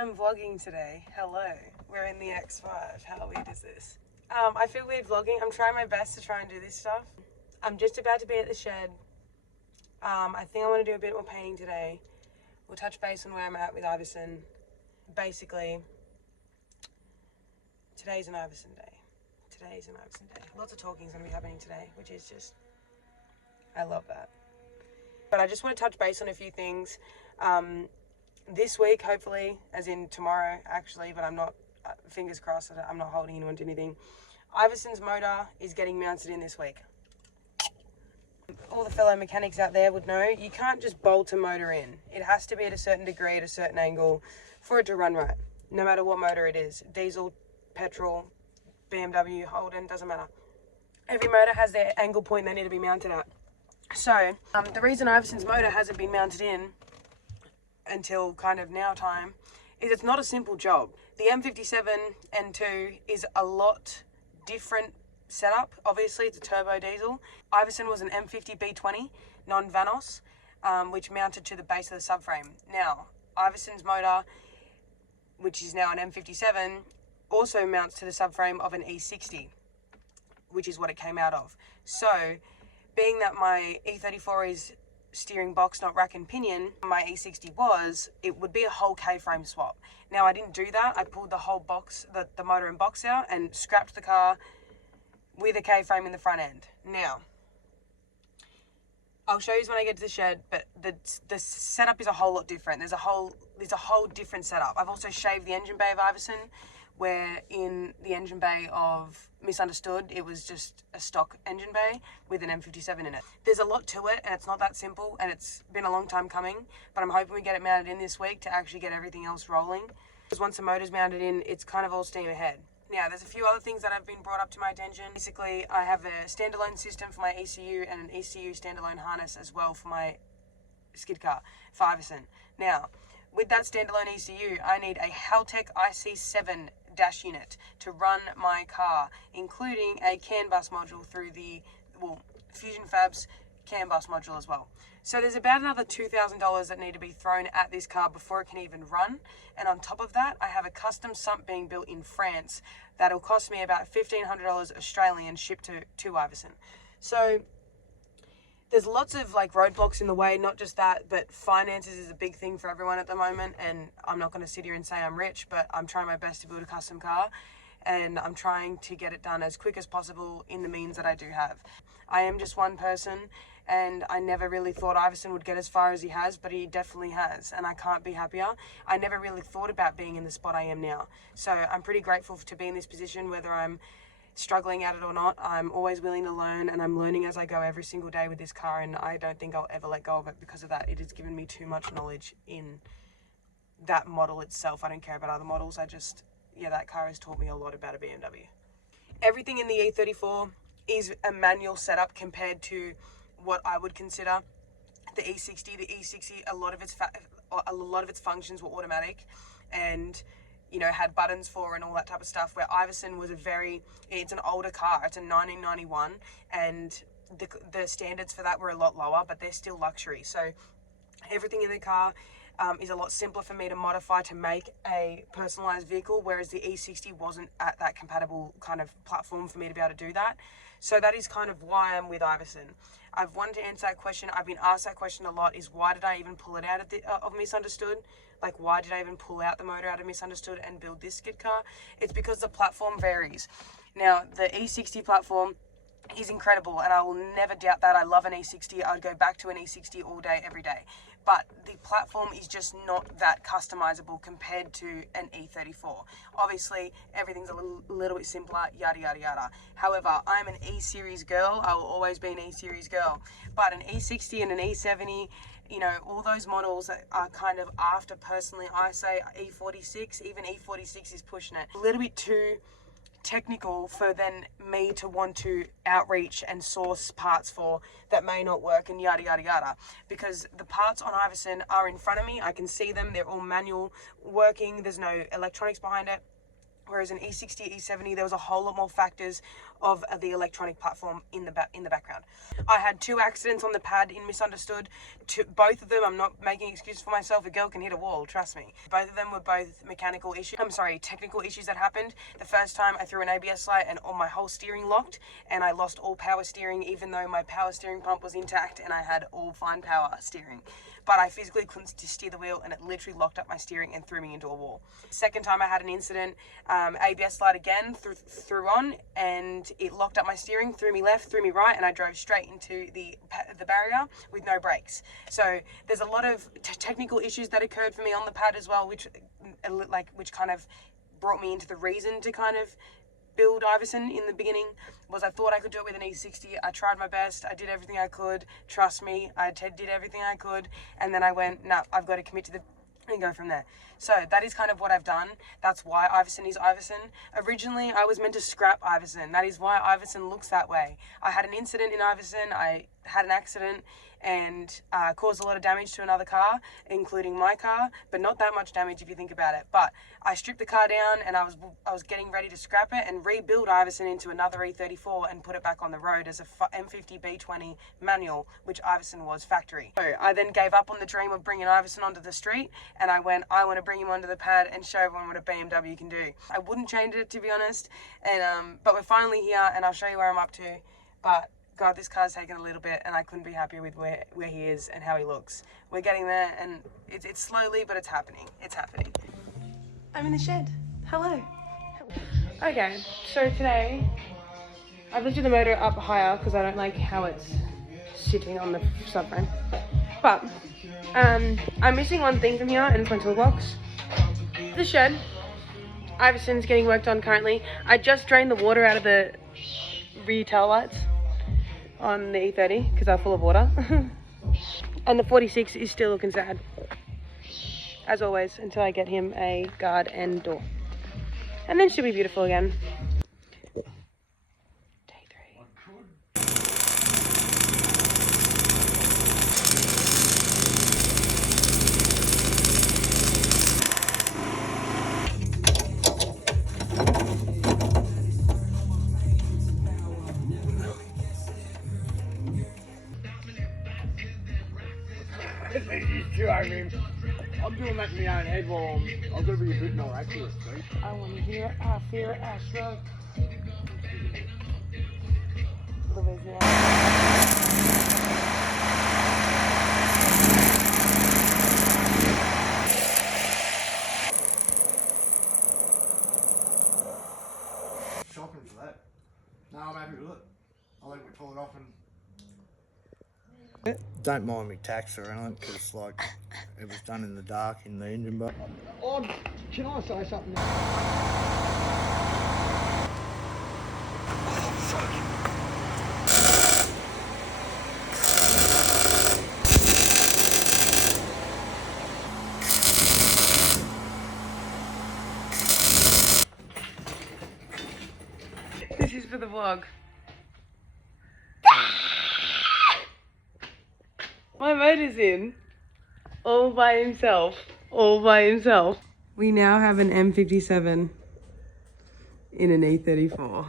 I'm vlogging today. Hello. We're in the X5. How weird is this? I feel weird vlogging. I'm trying my best to try and do this stuff. I'm just about to be at the shed. I think I want to do a bit more painting today. We'll touch base on where I'm at with IVASON. Basically, today's an IVASON day. Today's an IVASON day. Lots of talking is going to be happening today, which is just, I love that. But I just want to touch base on a few things. This week, hopefully, as in tomorrow, actually, but I'm not, fingers crossed, I'm not holding anyone to anything. IVASON's motor is getting mounted in this week. All the fellow mechanics out there would know, you can't just bolt a motor in. It has to be at a certain degree, at a certain angle, for it to run right, no matter what motor it is. Diesel, petrol, BMW, Holden, doesn't matter. Every motor has their angle point they need to be mounted at. So, the reason IVASON's motor hasn't been mounted in until kind of now time is it's not a simple job. The M57 N2 is a lot different setup. Obviously, it's a turbo diesel. IVASON was an M50 B20 non-Vanos, which mounted to the base of the subframe. Now, IVASON's motor, which is now an M57, also mounts to the subframe of an E60, which is what it came out of. So, being that my E34 is steering box, not rack and pinion, my E60 was, it would be a whole K-frame swap. Now, I didn't do that. I pulled the whole box, the motor and box out, and scrapped the car with a K-frame in the front end. Now, I'll show you when I get to the shed, but the setup is a whole lot different. There's a whole different setup. I've also shaved the engine bay of IVASON, where in the engine bay of Misunderstood, it was just a stock engine bay with an M57 in it. There's a lot to it, and it's not that simple, and it's been a long time coming, but I'm hoping we get it mounted in this week to actually get everything else rolling. Because once the motor's mounted in, it's kind of all steam ahead. Now, there's a few other things that have been brought up to my attention. Basically, I have a standalone system for my ECU and an ECU standalone harness as well for my skid car for IVASON. Now, with that standalone ECU, I need a Haltech IC7 dash unit to run my car, including a CAN bus module through the, Fusion Fab's CAN bus module as well. So there's about another $2,000 that need to be thrown at this car before it can even run. And on top of that, I have a custom sump being built in France that'll cost me about $1,500 Australian shipped to IVASON. So there's lots of roadblocks in the way, not just that, but finances is a big thing for everyone at the moment. And I'm not going to sit here and say I'm rich, but I'm trying my best to build a custom car, and I'm trying to get it done as quick as possible in the means that I do have. I am just one person, and I never really thought IVASON would get as far as he has, but he definitely has, and I can't be happier. I never really thought about being in the spot I am now. So I'm pretty grateful to be in this position, whether I'm struggling at it or not. I'm always willing to learn, and I'm learning as I go every single day with this car, and I don't think I'll ever let go of it because of that. It has given me too much knowledge in that model itself. I don't care about other models. That car has taught me a lot about a BMW. Everything in the E34 is a manual setup compared to what I would consider the E60. The E60, a lot of its functions were automatic, and had buttons for and all that type of stuff, where IVASON was it's an older car. It's a 1991, and the standards for that were a lot lower, but they're still luxury. So everything in the car is a lot simpler for me to modify to make a personalized vehicle, whereas the E60 wasn't at that compatible kind of platform for me to be able to do that. So that is kind of why I'm with IVASON. I've wanted to answer that question. I've been asked that question a lot, is why did I even pull it out of Misunderstood? Why did I even pull out the motor out of Misunderstood and build this skid car? It's because the platform varies. Now, the E60 platform is incredible, and I will never doubt that. I love an E60. I'd go back to an E60 all day, every day. But the platform is just not that customizable compared to an E34. Obviously, everything's a little bit simpler, yada, yada, yada. However, I'm an E-Series girl. I will always be an E-Series girl. But an E60 and an E70, all those models that are kind of after, personally, I say E46, even E46 is pushing it a little bit too technical for then me to want to outreach and source parts for that may not work and yada yada yada, because the parts on IVASON are in front of me. I can see them. They're all manual working. There's no electronics behind it. Whereas an E60, E70, there was a whole lot more factors of the electronic platform in the background. I had 2 accidents on the pad in Misunderstood. Both of them, I'm not making excuses for myself, a girl can hit a wall, trust me. Both of them were both technical issues that happened. The first time I threw an ABS light and all my whole steering locked, and I lost all power steering even though my power steering pump was intact and I had all fine power steering. But I physically couldn't steer the wheel, and it literally locked up my steering and threw me into a wall. Second time I had an incident, ABS light again threw on, and it locked up my steering, threw me left, threw me right, and I drove straight into the barrier with no brakes. So there's a lot of technical issues that occurred for me on the pad as well, which kind of brought me into the reason to kind of build IVASON in the beginning. Was I thought I could do it with an E60. I tried my best. I did everything I could. Trust me, I did everything I could. And then I went, no, I've got to commit to and go from there. So that is kind of what I've done. That's why IVASON is IVASON. Originally, I was meant to scrap IVASON. That is why IVASON looks that way. I had an incident in IVASON. I had an accident and caused a lot of damage to another car, including my car, but not that much damage if you think about it. But I stripped the car down, and I was getting ready to scrap it and rebuild IVASON into another E34 and put it back on the road as a M50B20 manual, which IVASON was factory. So I then gave up on the dream of bringing IVASON onto the street, and I want to bring him onto the pad and show everyone what a BMW can do. I wouldn't change it, to be honest, and but we're finally here, and I'll show you where I'm up to. But God, this car's taken a little bit, and I couldn't be happier with where he is and how he looks. We're getting there, and it's slowly, but it's happening. It's happening. I'm in the shed. Hello. Okay, so today I've lifted the motor up higher because I don't like how it's sitting on the subframe. But I'm missing one thing from here, and it's my toolbox. The shed. IVASON's getting worked on currently. I just drained the water out of the rear tail lights on the E30 because they're full of water. And the 46 is still looking sad, as always, until I get him a guard and door, and then she'll be beautiful again. Day 3. I'm doing that in my own head while I've got to be a bit more accurate, see? I want to hear it, I fear it, I shrug. Shocking for that. No, I'm happy with it. I think we pull it off and... Don't mind me tax or anything, because like it was done in the dark in the engine bay. Oh, can I say something? This is for the vlog. My motor's in, all by himself, We now have an M57 in an E34.